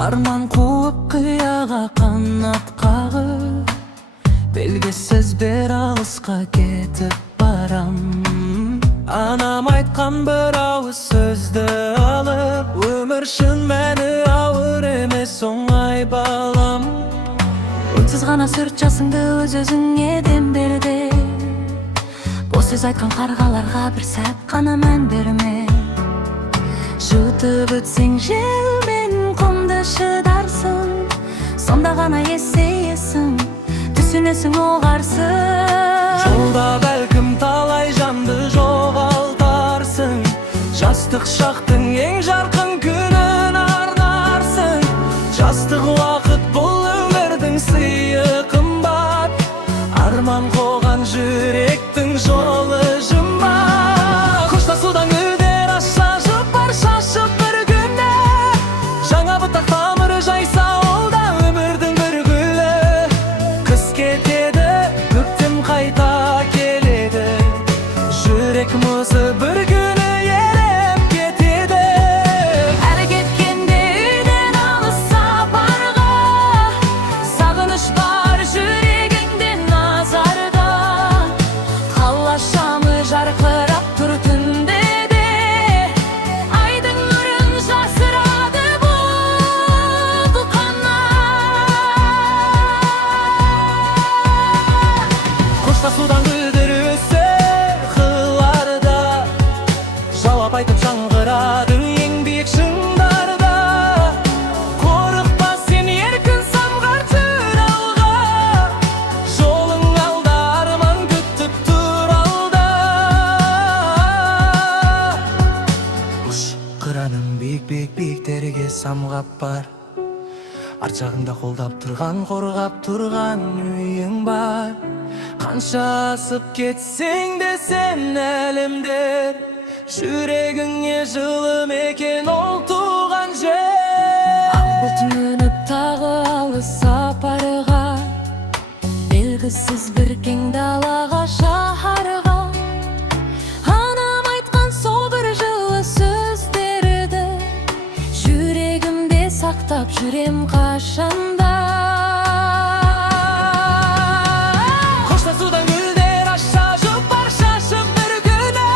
Arman kuup kıyaga kanat kagıp, belgisiz bir alыска ketip baram. Anam aytkan bir ağız sözdü alıp, ömür şın meni ağır emes oңай balam. Unsiz gana sörtçasыңды öz-өзүңе дем берди. Бос сөз айткан каргаларга bir сәт гана мән берме. Жутуп өтсең жел мен комду шыдарсың, сонда гана эсейесиң, түсүнөсүң огарсың. Жолда бәлким талай жанды жоголтарсың, жастык шактың эң жаркын күнүн арнарсың. Жастык убакыт бул өмүрдүн сыйы кымбат, арман коган жүректин жолу жымбат. Кошташуудан күдер ашажып бар шашып bir күнү, жаңа бутак тамыры жайса ол да өмүрдүн bir гүлү. Кыз кетеди, көктем кайта келеди, жүрек музы bir күнү ереп кетеди. Эр кеткенде үйдөн алыс сапарга, сагыныч бар жүрегиңде назарда. Калашамы жаркырап тур түндө де, айдын нурун жасырады бул канат. Кошташуудан күдүр өссө кыларда, жауап айтып жаңгырады эң бийик шыңдарда. Корукпа сен эркин самгар жыралга, жолуң алда арман күтүп тур алда. Куш кыранын бийик бийиктерге самгап бар, ар жагыңда колдоп турган, коргап турган үйүң бар. Канча асып кетсең де сен элимдер, жүрегиңе жылы мекен ол туган жер. Ак бұлтың өнүп тагы алыс сапарга, белгисиз bir кең далага шаарга. Анам айткан сол bir жылы сөздерди, жүрегимде сактап жүрем кашанда. Кошташуудан гүлдер ашажып бар шашып bir күнү,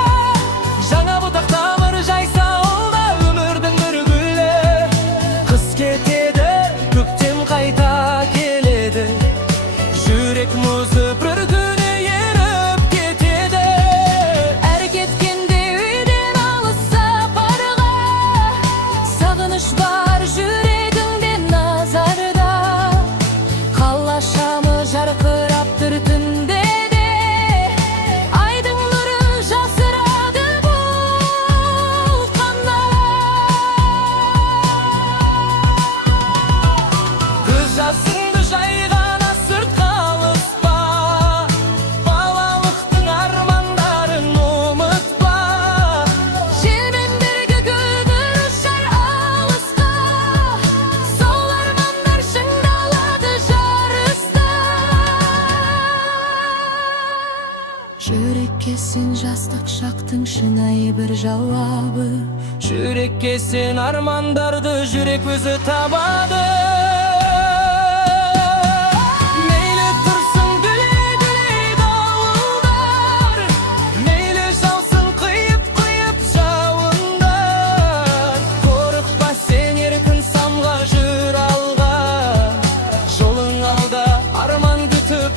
жаңа бутак тамыр жайса ол да өмүрдүн bir гүлү. Кыз кетеди, көктем кайта келеди, жүрек музы bir күнү еріп кетеди. Эр кеткенде үйдөн алыс сапарга, сагыныч бар жүрегиңде назарда. Калашамы жаркырап тур түндө де, айдын нурун жасырады бул канат. Көз жасыңды жай гана сыртка алыспа, балалыктын армандарын унутпа. Жел менен бирге күлдүр учар алыска, сол армандар шыңдалады жарыста. Жүрекке сен жастык шактың шынайы bir жауабы, жүрекке сен армандарды жүрек өзү табады. Мейлі тұрсын дүлей дауылдар, мейлі жаусын кыйып жауындар. Корукпа сен эркин самга жүр алга, жолуң алда арман күтүп